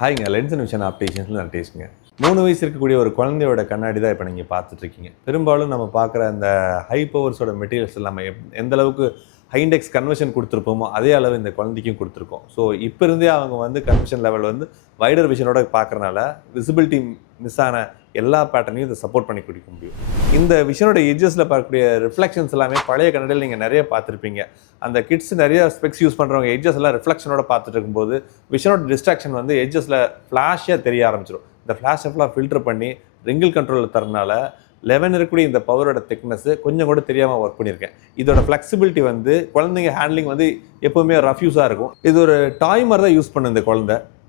ஹாய்ங்க, lens and vision ஆப்டிஷன்ஸில் நான் டேஸ்ட்டுங்க. 3 வயசு இருக்கக்கூடிய ஒரு குழந்தையோட கண்ணாடி தான் இப்போ நீங்கள் பார்த்துட்ருக்கீங்க. பெரும்பாலும் நம்ம பார்க்குற அந்த ஹை பவர்ஸோட மெட்டீரியல்ஸ் எல்லாமே எந்த அளவுக்கு ஹை இண்டெக்ஸ் கன்வர்ஷன் கொடுத்துருப்போமோ அதே அளவு இந்த குழந்தைக்கும் கொடுத்துருக்கோம். ஸோ இப்போ இருந்தே அவங்க வந்து கன்வர்ஷன் லெவல் வந்து வைடர் விஷனோட பார்க்குறனால விசிபிலிட்டி மிஸ் ஆன எல்லா பேட்டர்னையும் இதை சப்போர்ட் பண்ணி கொடுக்க முடியும். இந்த விஷனோட எட்ஜஸில் பார்க்கக்கூடிய ரிஃப்ளெக்ஷன்ஸ் எல்லாமே பழைய கண்ணாடியில் நீங்கள் நிறைய பார்த்துருப்பீங்க. அந்த கிட்ஸ் நிறைய ஸ்பெக்ஸ் யூஸ் பண்ணுறவங்க எட்ஜஸ் எல்லாம் ரிஃப்ளெக்ஷனோட பார்த்துட்டு இருக்கும்போது விஷனோட டிஸ்ட்ராக்ஷன் வந்து எட்ஜஸில் ஃப்ளாஷாக தெரிய ஆரம்பிச்சிடும். இந்த ஃப்ளாஷை ஃபுல்லாக ஃபில்டர் பண்ணி ரிங்கிள் கண்ட்ரோலில் தரனால 11 இருக்கக்கூடிய இந்த பவரோட திக்னஸ் கொஞ்சம் கூட தெரியாமல் ஒர்க் பண்ணியிருக்கேன். இதோட ஃப்ளெக்சிபிலிட்டி வந்து குழந்தைங்க ஹேண்ட்லிங் வந்து எப்போவுமே ரஃப்யூஸாக இருக்கும். இது ஒரு டாய் மாதிரி தான் யூஸ் பண்ணும்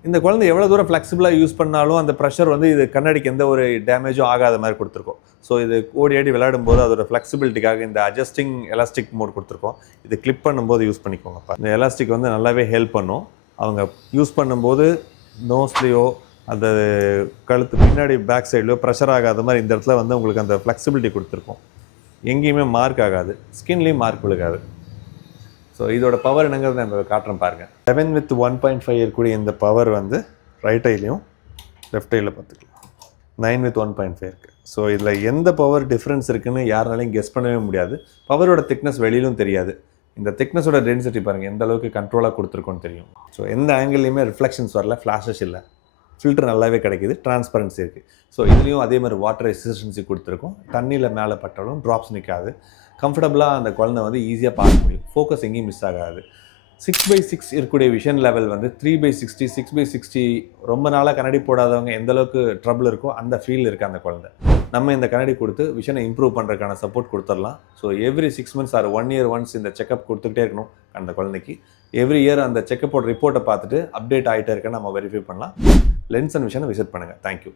இந்த குழந்தை எவ்வளோ தூரம் ஃப்ளெக்சிபிளாக யூஸ் பண்ணாலும் அந்த ப்ரெஷர் வந்து இது கண்ணாடிக்கு எந்த ஒரு டேமேஜும் ஆகாத மாதிரி கொடுத்துருக்கோம். ஸோ இது ஓடி ஆடி விளையாடும்போது அதோட ஃப்ளெக்சிபிலிட்டிக்காக இந்த அட்ஜஸ்டிங் எலாஸ்டிக் மோட் கொடுத்துருக்கோம். இது கிளிப் பண்ணும்போது யூஸ் பண்ணிக்கோங்கப்பா. இந்த எலாஸ்டிக் வந்து நல்லாவே ஹெல்ப் பண்ணும். அவங்க யூஸ் பண்ணும்போது நோஸ்லேயோ அந்த கழுத்து பின்னாடி பேக் சைட்லையோ ப்ரெஷர் ஆகாத மாதிரி இந்த இடத்துல வந்து உங்களுக்கு அந்த ஃப்ளெக்சிபிலிட்டி கொடுத்துருக்கோம். எங்கேயுமே மார்க் ஆகாது, ஸ்கின்லேயும் மார்க் விழுகாது. ஸோ இதோட பவர் என்னங்கிறது நம்ம காட்டுறோம் பாருங்கள். 7 with 1.5 இருக்கக்கூடிய இந்த பவர் வந்து ரைட் ஐலையும் லெஃப்ட் ஐயில் பார்த்துக்கலாம். 9 with 1.5 இருக்குது. ஸோ இதில் எந்த பவர் டிஃப்ரென்ஸ் இருக்குதுன்னு யாருனாலையும் கெஸ் பண்ணவே முடியாது. பவரோட திக்னஸ் வெளியிலும் தெரியாது. இந்த திக்னஸோட டென்சிட்டி பாருங்கள் எந்த அளவுக்கு கண்ட்ரோலாக கொடுத்துருக்கோன்னு தெரியும். ஸோ எந்த ஆங்கிள்லையுமே ரிஃப்ளெக்ஷன்ஸ் வரல, ஃப்ளாஷஸ் இல்லை, ஃபில்டர் நல்லாவே கிடைக்கிது, டிரான்ஸ்பரன்சி இருக்குது. ஸோ இதுலேயும் அதே மாதிரி வாட்டர் ரெசிஸ்டன்சி கொடுத்துருக்கோம். தண்ணியில் மேலே பட்டாலும் ட்ராப்ஸ் நிற்காது. கம்ஃபர்டபுளாக அந்த குழந்தை வந்து ஈஸியாக பார்க்க முடியும். ஃபோக்கஸ் எங்கேயும் மிஸ் ஆகாது. 6x6 இருக்கக்கூடிய விஷன் லெவல் வந்து 3x60, 6x60 ரொம்ப நாளாக கண்ணாடி போடாதவங்க எந்த அளவுக்கு ட்ரபிள் இருக்கோ அந்த ஃபீல் இருக்குது அந்த குழந்தை. நம்ம இந்த கண்ணாடி கொடுத்து விஷனை இம்ப்ரூவ் பண்ணுறதுக்கான சப்போர்ட் கொடுத்துடலாம். So every 6 months or 1 year once இந்த செக்அப் கொடுத்துக்கிட்டே இருக்கணும் அந்த குழந்தைக்கு. எவ்ரி இயர் அந்த செக்கப்போட ரிப்போர்ட்டை பார்த்துட்டு அப்டேட் ஆகிட்டே இருக்க நம்ம வெரிஃபை பண்ணலாம். லென்ஸ் அண்ட் விஷனை விசிட் பண்ணுங்கள். தேங்க்யூ.